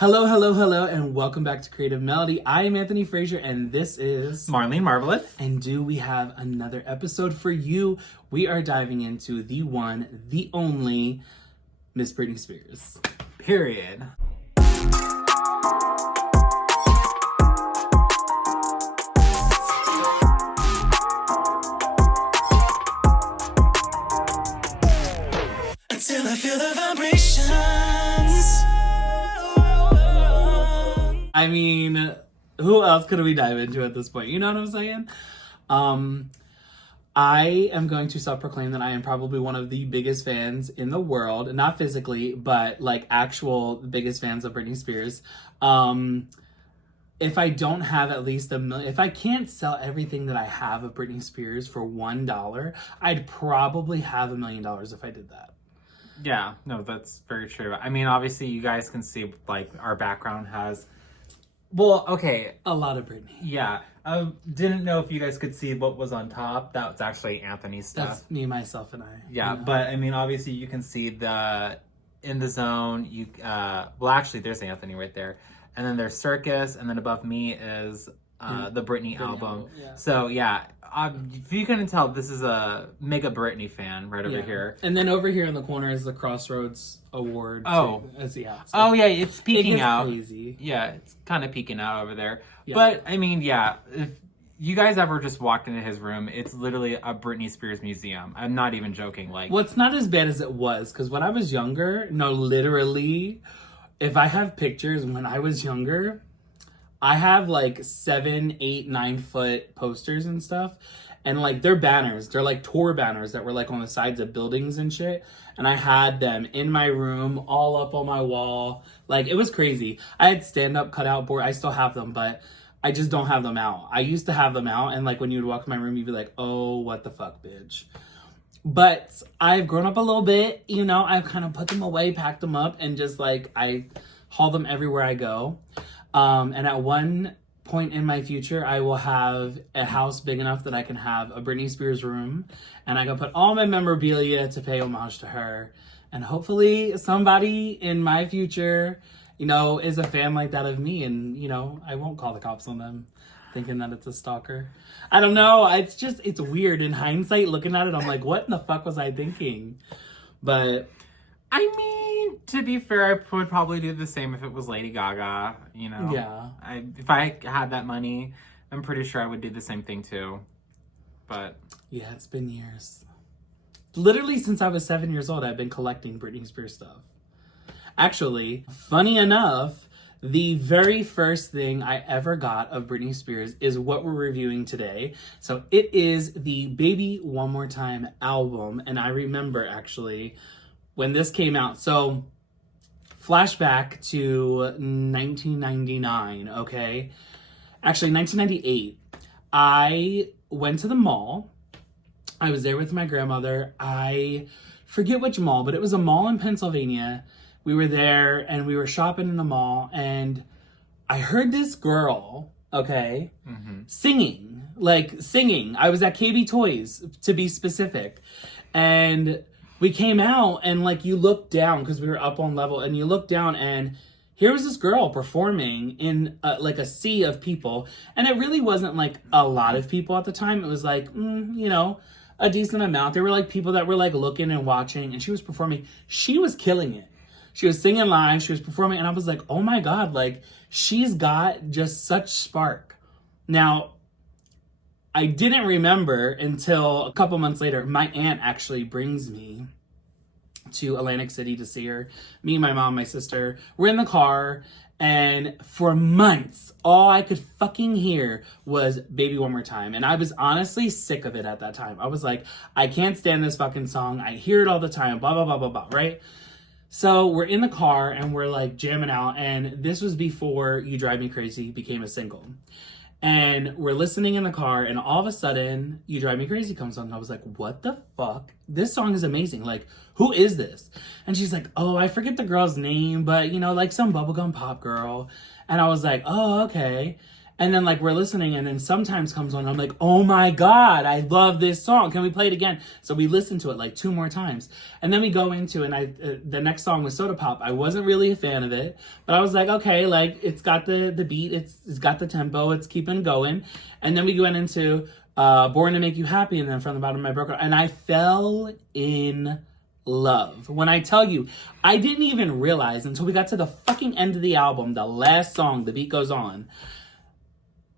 Hello, hello, hello, and welcome back to Creative Melody. I am Anthony Frazer, and this is Marlene Marvelous. And do we have another episode for you? We are diving into the one, the only Miss Britney Spears. Period. Until I feel the vibrations. I mean, who else could we dive into at this point? You know what I'm saying? I am going to self-proclaim that I am probably one of the biggest fans in the world. Not physically, but like actual biggest fans of Britney Spears. If I don't have at least $1 million, if I can't sell everything that I have of Britney Spears for $1, I'd probably have $1 million if I did that. Yeah, no, that's very true. I mean, obviously you guys can see like our background has, well, okay. A lot of Britney. Yeah. I didn't know if you guys could see what was on top. That was actually Anthony's stuff. That's me, myself, and I. Yeah, you know? but I mean, obviously you can see the In the Zone. Well, actually, there's Anthony right there. And then there's Circus, and then above me is the Britney album. Yeah. So, yeah. If you couldn't tell, this is a mega Britney fan right over here. And then over here in the corner is the Crossroads Award. Oh. Oh, yeah, it's peeking out. Crazy. Yeah, it's kind of peeking out over there. Yeah. But, I mean, yeah, if you guys ever just walked into his room, it's literally a Britney Spears museum. I'm not even joking. Like, well, it's not as bad as it was, because when I was younger, no, literally, if I have pictures when I was younger, I have like 7, 8, 9 foot posters and stuff. And like they're banners. They're like tour banners that were like on the sides of buildings and shit. And I had them in my room, all up on my wall. Like it was crazy. I had stand-up cutout board. I still have them, but I just don't have them out. I used to have them out. And like when you would walk in my room, you'd be like, oh, what the fuck, bitch. But I've grown up a little bit. You know, I've kind of put them away, packed them up, and just like I haul them everywhere I go. And at one point in my future, I will have a house big enough that I can have a Britney Spears room, and I can put all my memorabilia to pay homage to her. And hopefully somebody in my future, you know, is a fan like that of me, and, you know, I won't call the cops on them thinking that it's a stalker. I don't know. It's weird. In hindsight, looking at it, I'm like, what in the fuck was I thinking? But I mean, to be fair, I would probably do the same if it was Lady Gaga, you know? yeah. If I had that money, I'm pretty sure I would do the same thing too. But Yeah, it's been years. Literally since I was 7 years old, I've been collecting Britney Spears stuff. Actually, funny enough, the very first thing I ever got of Britney Spears is what we're reviewing today. So it is the Baby One More Time album. And I remember actually when this came out. So flashback to 1999, okay? Actually, 1998. I went to the mall. I was there with my grandmother. I forget which mall, but it was a mall in Pennsylvania. We were there and we were shopping in the mall, and I heard this girl, okay, singing. I was at KB Toys, to be specific. And we came out, and like you look down, because we were up on level, and you look down, and here was this girl performing in like a sea of people. And it really wasn't like a lot of people at the time. It was like, you know, a decent amount. There were like people that were like looking and watching, and she was performing. She was killing it. She was singing live, she was performing, and I was like, oh my God, like, she's got just such spark. Now, I didn't remember until a couple months later, my aunt actually brings me to Atlantic City to see her. Me, my mom, my sister, we're in the car, and for months, all I could fucking hear was Baby One More Time. And I was honestly sick of it at that time. I was like, I can't stand this fucking song. I hear it all the time, blah, blah, blah, blah, blah, right? So we're in the car and we're like jamming out, and this was before You Drive Me Crazy became a single. And we're listening in the car, and all of a sudden You Drive Me Crazy comes on, and I was like, what the fuck? This song is amazing. Like, who is this? And she's like, oh, I forget the girl's name, but you know, like some bubblegum pop girl. And I was like, oh, okay. And then like we're listening, and then sometimes comes on, I'm like, oh my God, I love this song. Can we play it again? So we listen to it like 2 more times. And then we go into, and the next song was Soda Pop. I wasn't really a fan of it, but I was like, okay, like it's got the beat, it's got the tempo, it's keeping going. And then we went into Born to Make You Happy, and then From the Bottom of My Broken Heart, and I fell in love. When I tell you, I didn't even realize until we got to the fucking end of the album, the last song, The Beat Goes On,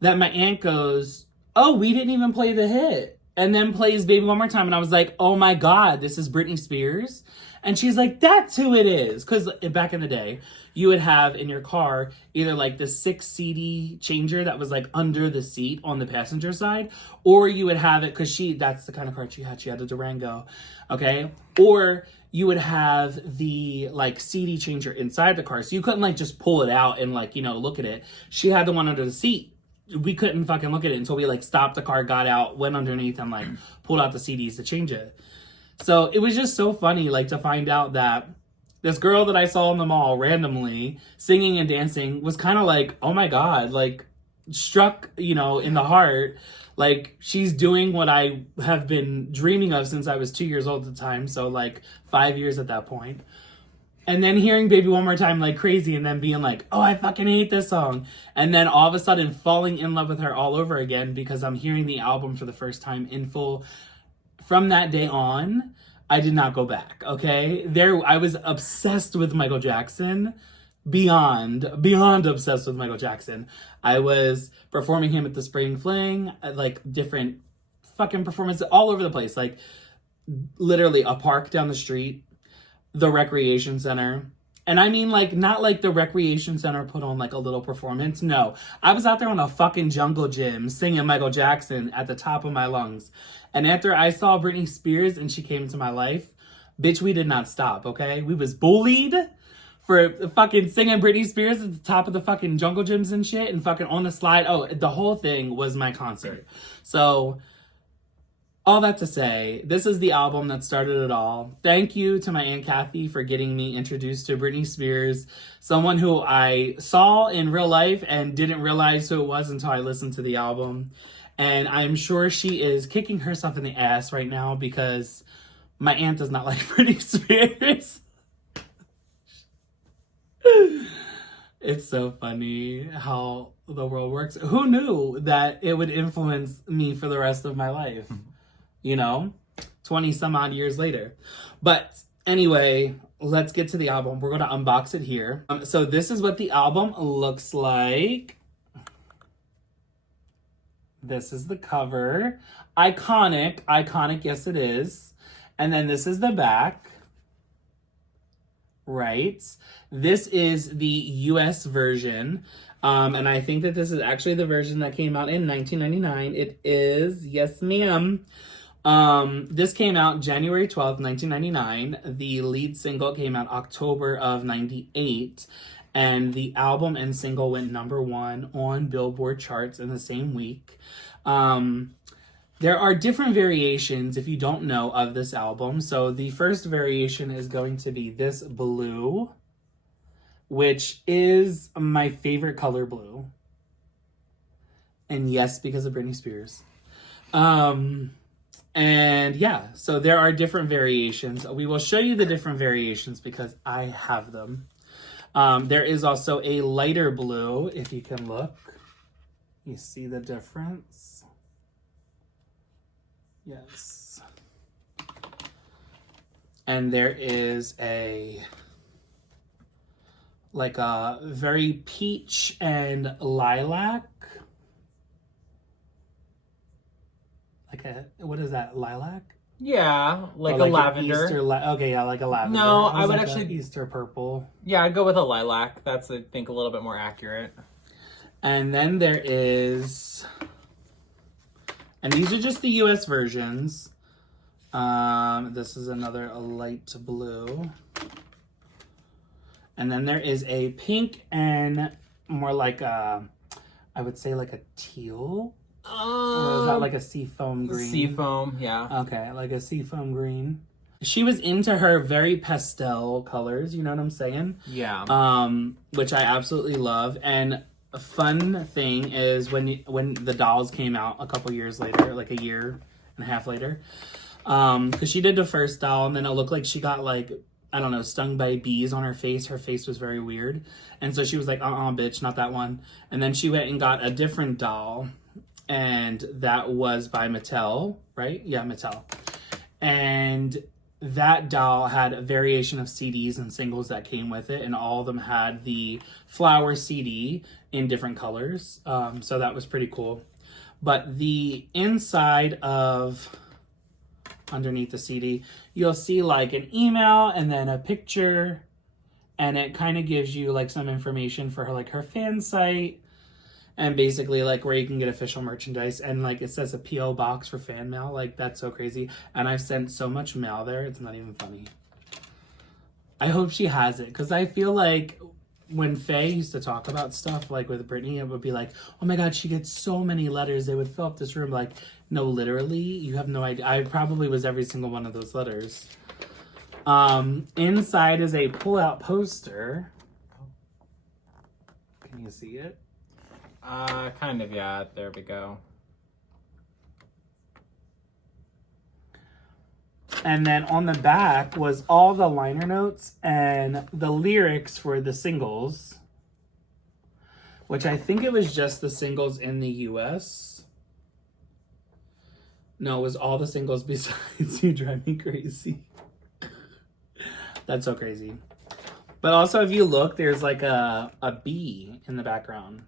that my aunt goes, oh, we didn't even play the hit. And then plays Baby One More Time. And I was like, oh my God, this is Britney Spears? And she's like, that's who it is. Because back in the day, you would have in your car either like the 6 CD changer that was like under the seat on the passenger side, or you would have it, because that's the kind of car she had. She had a Durango, okay? Or you would have the like CD changer inside the car. So you couldn't like just pull it out and like, look at it. She had the one under the seat. We couldn't fucking look at it until we like stopped the car, got out, went underneath, and like pulled out the CDs to change it. So it was just so funny, like, to find out that this girl that I saw in the mall randomly singing and dancing was kind of like, oh my God, like struck, in the heart. Like, she's doing what I have been dreaming of since I was 2 years old at the time. So like 5 years at that point. And then hearing Baby One More Time like crazy, and then being like, oh, I fucking hate this song. And then all of a sudden falling in love with her all over again because I'm hearing the album for the first time in full. From that day on, I did not go back, okay? I was obsessed with Michael Jackson. Beyond obsessed with Michael Jackson. I was performing him at the Spring Fling, like different fucking performances all over the place. Like literally a park down the street, the recreation center. And I mean, like, not like the recreation center put on like a little performance. No, I was out there on a fucking jungle gym singing Michael Jackson at the top of my lungs. And after I saw Britney Spears and she came into my life, bitch, we did not stop, okay? We was bullied for fucking singing Britney Spears at the top of the fucking jungle gyms and shit, and fucking on the slide. Oh, the whole thing was my concert. So all that to say, this is the album that started it all. Thank you to my Aunt Kathy for getting me introduced to Britney Spears, someone who I saw in real life and didn't realize who it was until I listened to the album. And I'm sure she is kicking herself in the ass right now because my aunt does not like Britney Spears. It's so funny how the world works. Who knew that it would influence me for the rest of my life? 20 some odd years later. But anyway, let's get to the album. We're going to unbox it here. So this is what the album looks like. This is the cover. Iconic, yes it is. And then this is the back. Right. This is the US version. And I think that this is actually the version that came out in 1999. It is, yes ma'am. This came out January 12th, 1999. The lead single came out October of 98. And the album and single went #1 on Billboard charts in the same week. There are different variations, if you don't know, of this album. So the first variation is going to be this blue, which is my favorite color blue. And yes, because of Britney Spears. And yeah, so there are different variations. We will show you the different variations because I have them. There is also a lighter blue, if you can look. You see the difference? Yes. And there is a very peach and lilac. What is that, lilac? Yeah, like a lavender. Okay, yeah, like a lavender. No, I would actually Easter purple. Yeah, I'd go with a lilac. That's, I think, a little bit more accurate. And then there is, and these are just the US versions. This is another light blue. And then there is a pink and more like I would say like a teal. Or is that like a seafoam green? Seafoam, yeah. Okay, like a seafoam green. She was into her very pastel colors, you know what I'm saying? Yeah. Which I absolutely love. And fun thing is when the dolls came out a couple years later, like a year and a half later, because she did the first doll and then it looked like she got like, I don't know, stung by bees on her face. Her face was very weird, and so she was like, bitch, not that one. And then she went and got a different doll, and that was by Mattel, right? Yeah, Mattel. And that doll had a variation of CDs and singles that came with it, and all of them had the flower CD in different colors. So that was pretty cool. But the inside of underneath the CD, you'll see like an email and then a picture, and it kind of gives you like some information for her, like her fan site, and basically like where you can get official merchandise, and like it says a PO box for fan mail. Like that's so crazy, and I've sent so much mail there, it's not even funny. I hope she has it, because I feel like when Faye used to talk about stuff like with Britney, it would be like, oh my god, she gets so many letters, they would fill up this room. Like, no, literally, you have no idea. I probably was every single one of those letters. Inside is a pull-out poster. Can you see it? Kind of, yeah. There we go. And then on the back was all the liner notes and the lyrics for the singles, which I think it was just the singles in the US. No, it was all the singles besides You Drive Me Crazy. That's so crazy. But also, if you look, there's like a bee in the background.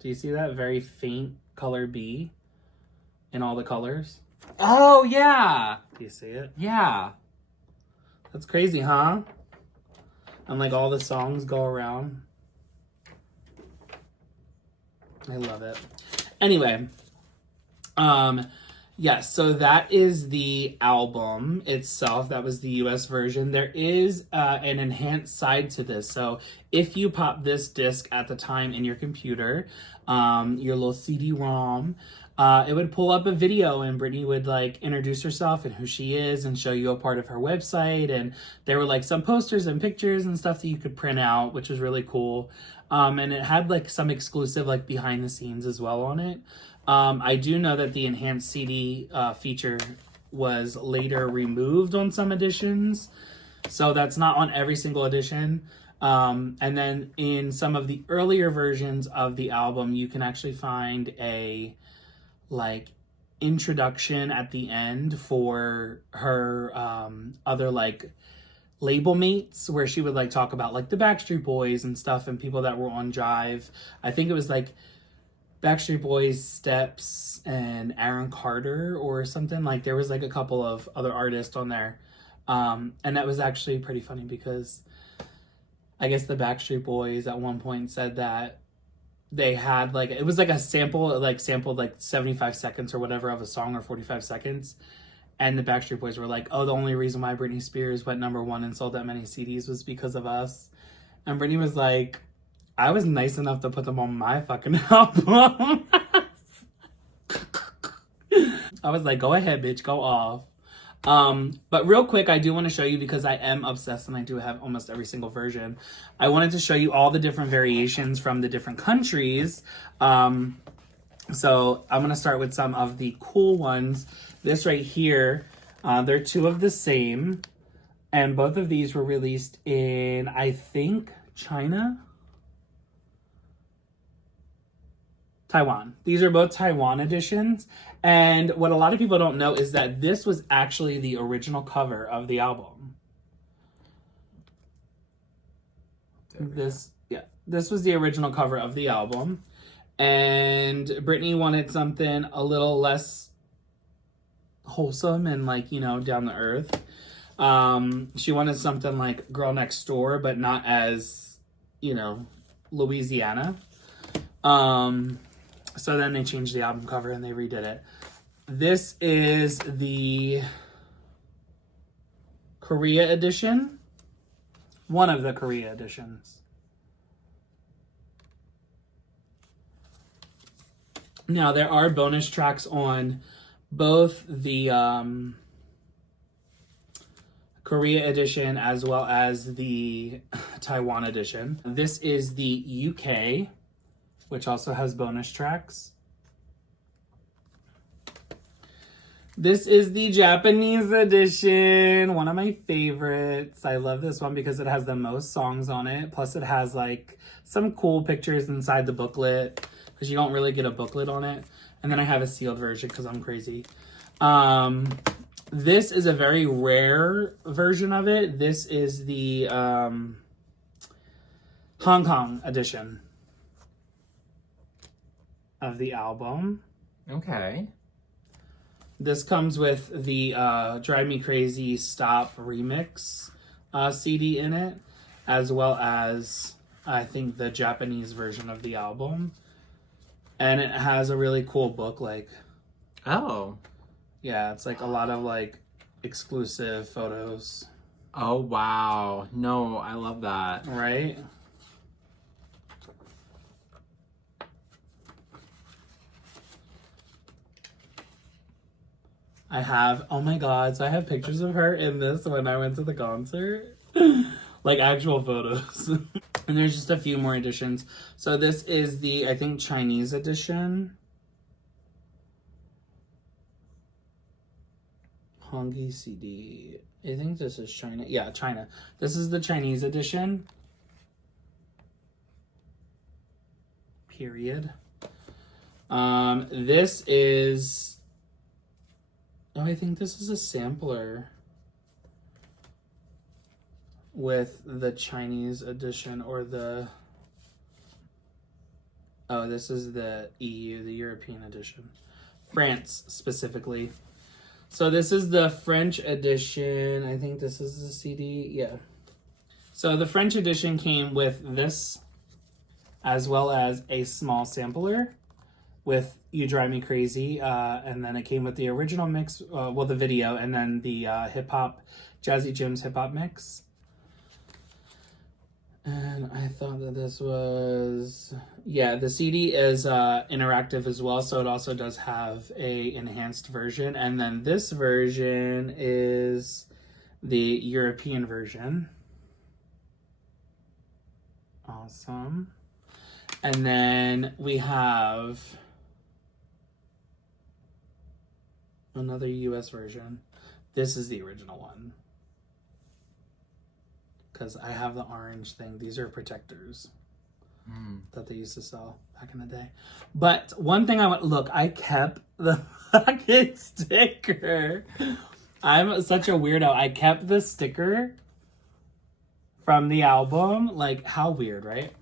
Do you see that very faint color bee in all the colors? Oh, yeah. Do you see it? Yeah. That's crazy, huh? And like all the songs go around. I love it. Anyway, yes, so that is the album itself. That was the US version. There is an enhanced side to this. So if you pop this disc at the time in your computer, your little CD-ROM, it would pull up a video, and Britney would like introduce herself and who she is and show you a part of her website. And there were like some posters and pictures and stuff that you could print out, which was really cool. And it had like some exclusive like behind the scenes as well on it. I do know that the enhanced CD feature was later removed on some editions, so that's not on every single edition. And then in some of the earlier versions of the album, you can actually find a like introduction at the end for her other like label mates, where she would like talk about like the Backstreet Boys and stuff and people that were on Jive. I think it was like Backstreet Boys, Steps, and Aaron Carter or something. Like there was like a couple of other artists on there. And that was actually pretty funny, because I guess the Backstreet Boys at one point said that they had like, it was like a sample, like sampled like 75 seconds or whatever of a song, or 45 seconds. And the Backstreet Boys were like, oh, the only reason why Britney Spears went #1 and sold that many CDs was because of us. And Britney was like, I was nice enough to put them on my fucking album. I was like, go ahead, bitch, go off. But real quick, I do want to show you, because I am obsessed and I do have almost every single version. I wanted to show you all the different variations from the different countries. So I'm going to start with some of the cool ones. This right here, they're two of the same. And both of these were released in, I think, China? Taiwan. These are both Taiwan editions. And what a lot of people don't know is that this was actually the original cover of the album. This was the original cover of the album. And Britney wanted something a little less wholesome and like, you know, down to earth. She wanted something like Girl Next Door, but not as, you know, Louisiana. So then they changed the album cover and they redid it. This is the Korea edition. One of the Korea editions. Now, there are bonus tracks on both the Korea edition as well as the Taiwan edition. This is the UK which also has bonus tracks. This is the Japanese edition, one of my favorites. I love this one because it has the most songs on it. Plus it has like some cool pictures inside the booklet because you don't really get a booklet on it. And then I have a sealed version because I'm crazy. This is a very rare version of it. This is the Hong Kong edition of the album. Okay. This comes with the Drive Me Crazy Stop remix CD in it, as well as, I think, the Japanese version of the album. And it has a really cool book, like... Oh. Yeah, it's like a lot of, like, exclusive photos. Oh, wow. No, I love that. Right? I have, oh my god, so I have pictures of her in this when I went to the concert. Like actual photos. And there's just a few more editions. So this is the, I think, Chinese edition. Hongi CD. I think this is China. Yeah, China. This is the Chinese edition. Period. This is... Oh, I think this is a sampler with the Chinese edition or the... Oh, this is the EU, the European edition. France, specifically. So this is the French edition. I think this is the CD. Yeah. So the French edition came with this, as well as a small sampler with You Drive Me Crazy, and then it came with the original mix, well, the video, and then the hip-hop, Jazzy Jim's hip-hop mix. And I thought that this was... Yeah, the CD is interactive as well, so it also does have a enhanced version. And then this version is the European version. Awesome. And then we have... another US version. This is the original one. Because I have the orange thing. These are protectors that they used to sell back in the day. But one thing I want... Look, I kept the fucking sticker. I'm such a weirdo. I kept the sticker from the album. Like, how weird, right?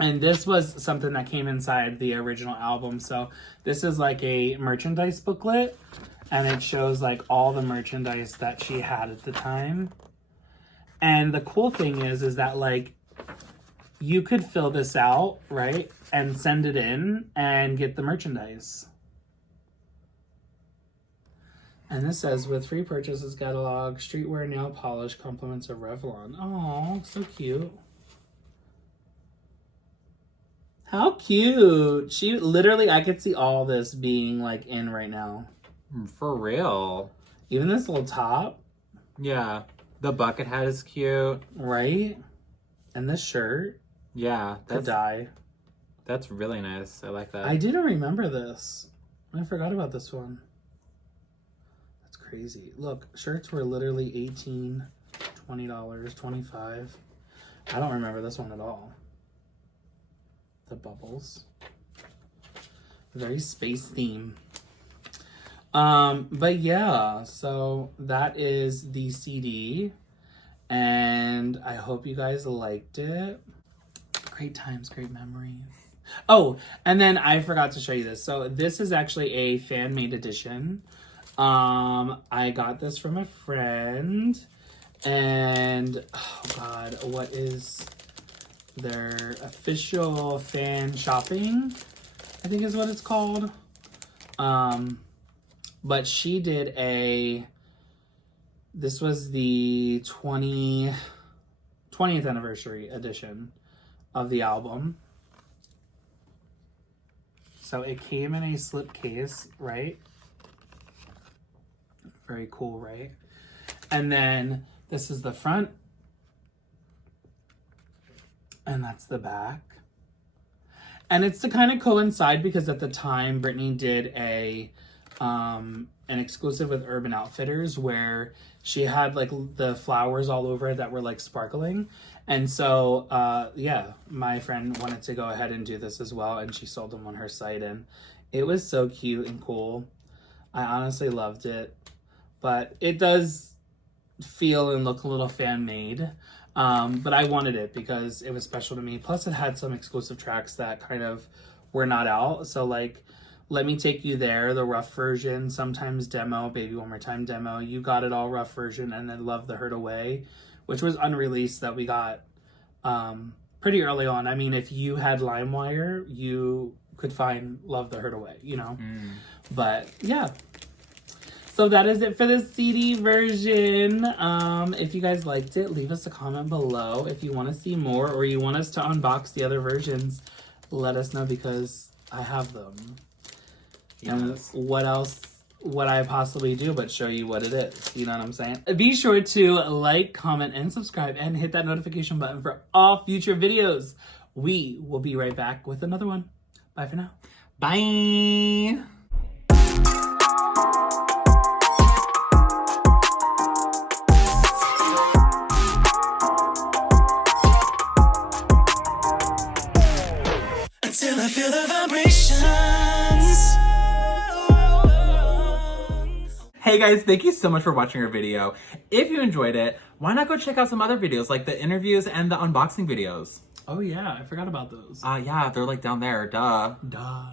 And this was something that came inside the original album. So this is like a merchandise booklet. And it shows like all the merchandise that she had at the time. And the cool thing is that like you could fill this out, right? And send it in and get the merchandise. And this says, with free purchases catalog, streetwear nail polish, compliments of Revlon. Oh, so cute. How cute. She literally, I could see all this being like in right now. For real. Even this little top. Yeah. The bucket hat is cute. Right? And this shirt. Yeah. That's dye. That's really nice. I like that. I didn't remember this. I forgot about this one. That's crazy. Look, shirts were literally $18, $20, $25. I don't remember this one at all. The bubbles. Very space theme. But yeah, so that is the CD. And I hope you guys liked it. Great times, great memories. Oh, and then I forgot to show you this. So this is actually a fan-made edition. I got this from a friend. And, oh God, what is their official fan shopping? I think is what it's called. But she did this was the 20th anniversary edition of the album. So it came in a slip case, right? Very cool, right? And then this is the front. And that's the back. And it's to kind of coincide because at the time Britney did an exclusive with Urban Outfitters where she had like the flowers all over it that were like sparkling. And so yeah, my friend wanted to go ahead and do this as well, and she sold them on her site, and it was so cute and cool. I honestly loved it. But it does feel and look a little fan made. But I wanted it because it was special to me. Plus, it had some exclusive tracks that kind of were not out. So, like, Let Me Take You There, the rough version, Sometimes Demo, Baby One More Time Demo, You Got It All rough version, and then Love the Hurt Away, which was unreleased that we got pretty early on. I mean, if you had LimeWire, you could find Love the Hurt Away, you know? But, yeah. So that is it for the CD version. If you guys liked it, leave us a comment below. If you want to see more or you want us to unbox the other versions, let us know because I have them. Yes. And what else would I possibly do but show you what it is? You know what I'm saying? Be sure to like, comment, and subscribe and hit that notification button for all future videos. We will be right back with another one. Bye for now. Bye. Until I feel the vibrations. Hey guys, thank you so much for watching our video. If you enjoyed it, why not go check out some other videos like the interviews and the unboxing videos? Oh yeah, I forgot about those. Yeah, they're like down there, duh. Duh.